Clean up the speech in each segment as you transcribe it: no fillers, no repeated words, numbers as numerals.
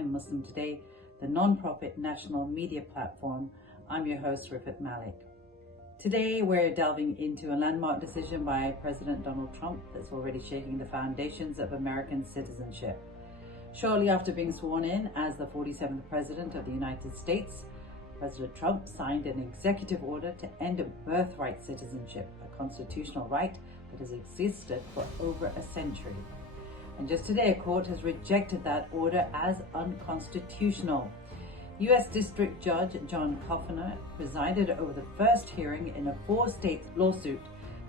American Muslim Today, the non-profit national media platform. I'm your host, Rifat Malik. Today, we're delving into a landmark decision by President Donald Trump that's already shaking the foundations of American citizenship. Shortly after being sworn in as the 47th President of the United States, President Trump signed an executive order to end birthright citizenship, a constitutional right that has existed for over a century. And just today, a court has rejected that order as unconstitutional. U.S. District Judge John Coffiner presided over the first hearing in a 4-state lawsuit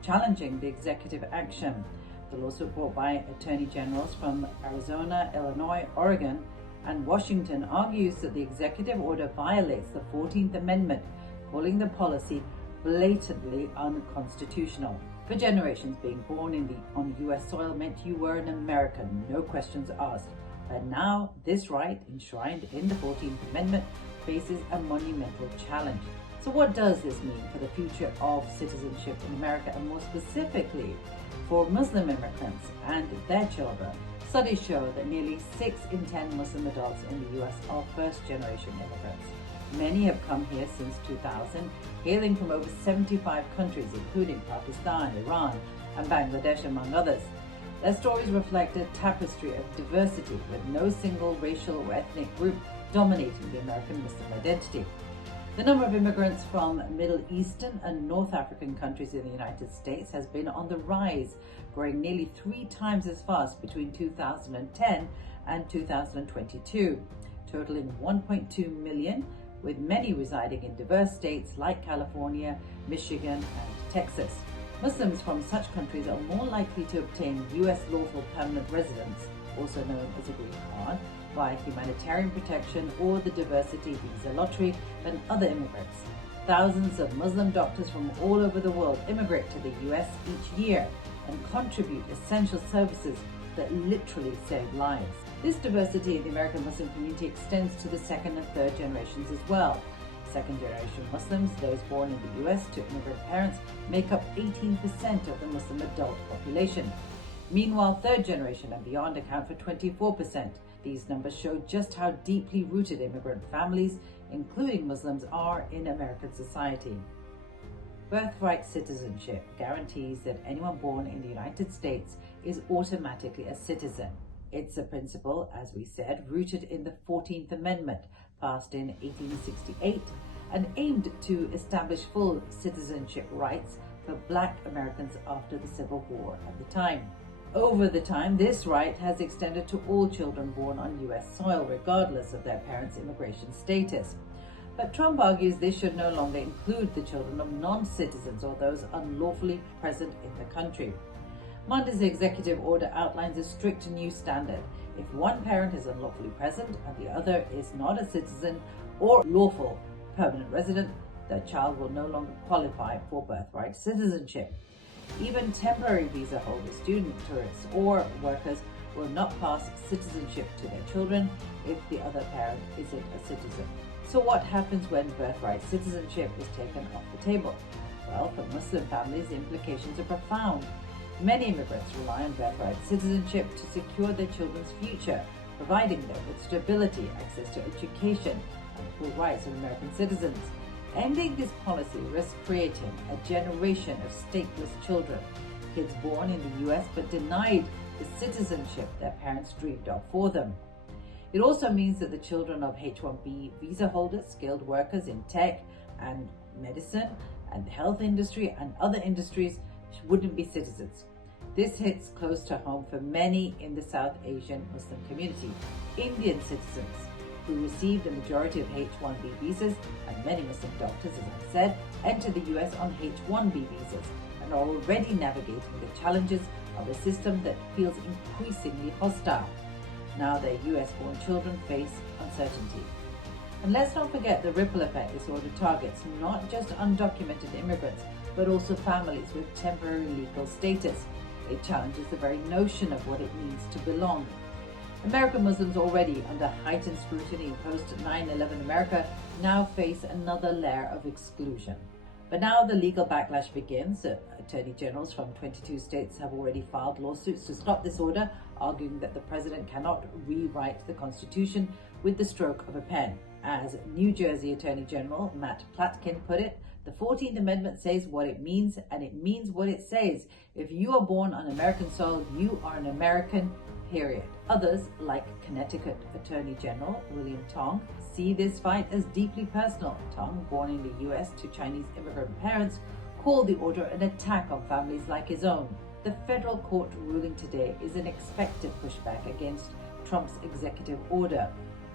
challenging the executive action. The lawsuit brought by attorney generals from Arizona, Illinois, Oregon, and Washington argues that the executive order violates the 14th Amendment, calling the policy blatantly unconstitutional. For generations, being born on U.S. soil meant you were an American, no questions asked. But now, this right, enshrined in the 14th Amendment, faces a monumental challenge. So what does this mean for the future of citizenship in America, and more specifically for Muslim immigrants and their children? Studies show that nearly 6 in 10 Muslim adults in the U.S. are first-generation immigrants. Many have come here since 2000, hailing from over 75 countries, including Pakistan, Iran, and Bangladesh, among others. Their stories reflect a tapestry of diversity, with no single racial or ethnic group dominating the American Muslim identity. The number of immigrants from Middle Eastern and North African countries in the United States has been on the rise, growing nearly 3 times as fast between 2010 and 2022, totaling 1.2 million, with many residing in diverse states like California, Michigan, and Texas. Muslims from such countries are more likely to obtain U.S. lawful permanent residence, also known as a green card, by humanitarian protection or the diversity visa lottery than other immigrants. Thousands of Muslim doctors from all over the world immigrate to the U.S. each year and contribute essential services that literally save lives. This diversity in the American Muslim community extends to the second and third generations as well. Second-generation Muslims, those born in the U.S. to immigrant parents, make up 18% of the Muslim adult population. Meanwhile, third generation and beyond account for 24%. These numbers show just how deeply rooted immigrant families, including Muslims, are in American society. Birthright citizenship guarantees that anyone born in the United States is automatically a citizen. It's a principle, as we said, rooted in the 14th Amendment, passed in 1868, and aimed to establish full citizenship rights for Black Americans after the Civil War at the time. Over the time, this right has extended to all children born on U.S. soil, regardless of their parents' immigration status. But Trump argues this should no longer include the children of non-citizens or those unlawfully present in the country. Monday's executive order outlines a strict new standard. If one parent is unlawfully present and the other is not a citizen or lawful permanent resident, the child will no longer qualify for birthright citizenship. Even temporary visa holders, student, tourists, or workers will not pass citizenship to their children if the other parent isn't a citizen. So what happens when birthright citizenship is taken off the table? Well, for Muslim families, the implications are profound. Many immigrants rely on birthright citizenship to secure their children's future, providing them with stability, access to education, and full rights of American citizens. Ending this policy risks creating a generation of stateless children, kids born in the U.S. but denied the citizenship their parents dreamed of for them. It also means that the children of H-1B visa holders, skilled workers in tech and medicine and the health industry and other industries wouldn't be citizens. This hits close to home for many in the South Asian Muslim community. Indian citizens who receive the majority of H-1B visas, and many Muslim doctors, as I said, enter the US on H-1B visas and are already navigating the challenges of a system that feels increasingly hostile. Now their US-born children face uncertainty. And let's not forget the ripple effect this order targets not just undocumented immigrants, but also families with temporary legal status. It challenges the very notion of what it means to belong. American Muslims, already under heightened scrutiny post 9/11 America, now face another layer of exclusion. But now the legal backlash begins. Attorney generals from 22 states have already filed lawsuits to stop this order arguing that the president cannot rewrite the Constitution with the stroke of a pen. As New Jersey Attorney General Matt Platkin put it, the 14th Amendment says what it means, and it means what it says. If you are born on American soil, you are an American, period. Others, like Connecticut Attorney General William Tong, see this fight as deeply personal. Tong, born in the U.S. to Chinese immigrant parents, called the order an attack on families like his own. The federal court ruling today is an expected pushback against Trump's executive order.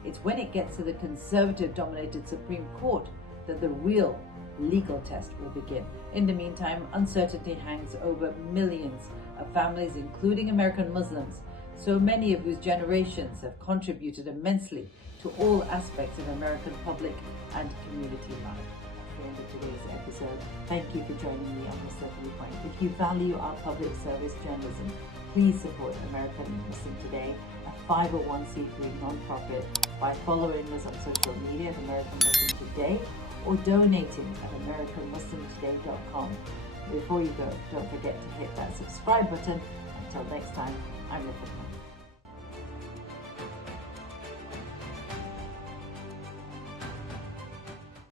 It's when it gets to the conservative-dominated Supreme Court that the real legal test will begin. In the meantime, uncertainty hangs over millions of families, including American Muslims, so many of whose generations have contributed immensely to all aspects of American public and community life. That's the end of today's episode. Thank you for joining me on Muslim Viewpoint. If you value our public service journalism, please support American Muslim Today, a 501c3 nonprofit, by following us on social media at American Muslim Today or donating at AmericanMuslimToday.com. Before you go, don't forget to hit that subscribe button. Until next time, I'm Rifat Malik.